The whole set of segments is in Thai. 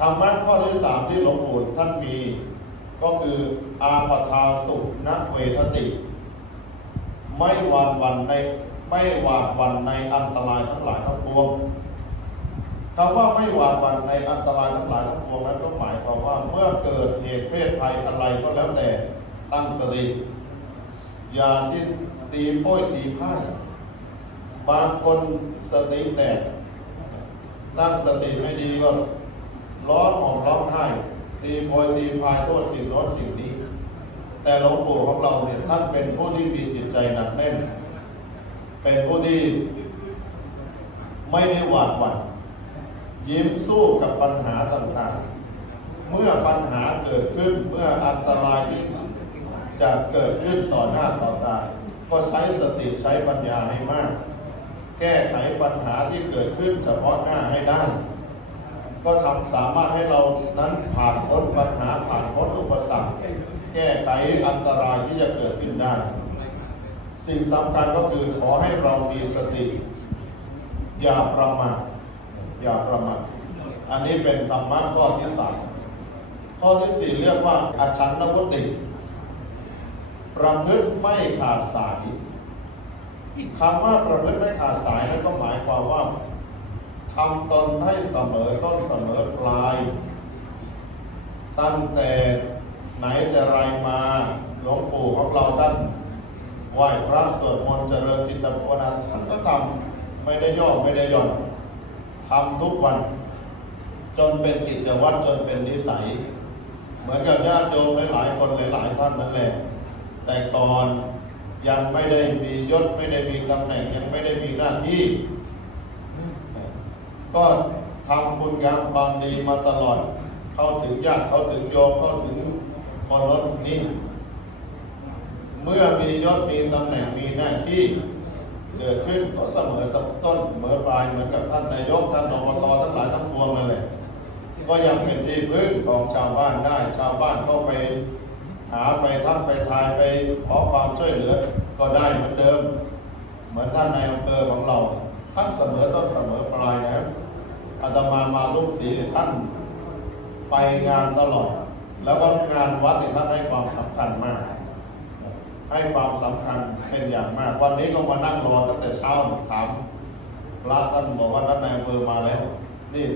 ธรรมะข้อที่สามที่หลวงปู่ท่านมี ก็คืออาปทาสุนเวทติ ไม่หวาดวันในไม่หวาดวันในอันตรายทั้งหลายทั้งปวงคำว่าไม่หวาดวันในอันตรายทั้งหลายทั้งปวงนั้นก็หมายความว่าเมื่อเกิดเหตุเพศภัยอะไรก็แล้วแต่ตั้งสติอย่าสิ้นตีโป้ยตีพ่ายบางคนสติแตกตั้งสติไม่ดีก็ ร้องห่มร้องไห้ตีโพยตีพายโทษสิ่งโน้นสิ่งนี้ แต่หลวงปู่ของเราเนี่ยท่านเป็นผู้ที่มีจิตใจหนักแน่น เป็นผู้ที่ไม่ได้หวาดหวั่นยิ้มสู้กับปัญหาต่างๆ เมื่อปัญหาเกิดขึ้นเมื่ออันตรายที่จะเกิดขึ้นต่อหน้าต่อตาก็ใช้สติใช้ปัญญาให้มาก แก้ไขปัญหาที่เกิดขึ้นเฉพาะหน้าให้ได้ ก็ทำสามารถให้เรานั้นผ่านพ้นปัญหาผ่านพ้นอุปสรรคแก้ไขอันตรายที่จะเกิดขึ้นได้ สิ่งสำคัญก็คือขอให้เรามีสติ อย่าประมาทอย่าประมาทอันนี้เป็นธรรมะข้อที่สามข้อที่สี่เรียกว่าอัจฉันนวุติประพฤติไม่ขาดสายคำว่าประพฤติไม่ขาดสายนั้นก็หมายความว่า ทำตนให้เสมอต้นเสมอปลาย ตั้งแต่ไหนแต่ไรมาหลวงปู่ของเราท่านไหว้พระสวดมนต์เจริญจิตภาวนาท่านก็ทำไม่ได้ย่อไม่ได้หย่อนทำทุกวัน จนเป็นกิจวัตรจนเป็นนิสัย เหมือนกับญาติโยมหลายๆคนหลายๆท่านนั่นแหละ แต่ก่อนยังไม่ได้มียศไม่ได้มีตำแหน่งยังไม่ได้มีหน้าที่ ก็ทำบุญงามความดีมาตลอด เข้าถึงญาติเข้าถึงโยมเข้าถึงคนรถนี้ เมื่อมียศมีตำแหน่งมีหน้าที่เกิดขึ้นก็เสมอต้นเสมอปลายเหมือนกับท่านนายกท่านอบตทั้งหลายทั้งปวงนั่นแหละก็ยังเป็นที่พึ่งของชาวบ้านได้ ชาวบ้านก็ไปหาไปทักไปทายไปขอความช่วยเหลือก็ได้เหมือนเดิม เหมือนท่านนายอำเภอของเราท่านเสมอต้นเสมอ ศรีเนี่ยท่านไปงานตลอด แล้วก็งานวัดเนี่ยท่านให้ความสำคัญมาก ให้ความสำคัญเป็นอย่างมาก วันนี้ก็มานั่งรอตั้งแต่เช้าถามพระท่านบอกว่าท่านนายอำเภอมาแล้วนี่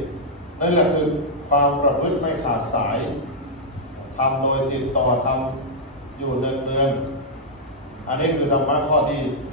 นั่นแหละคือความประพฤติไม่ขาดสายทำโดยติดต่อทำอยู่เนืองๆอันนี้คือธรรมะข้อที่สี่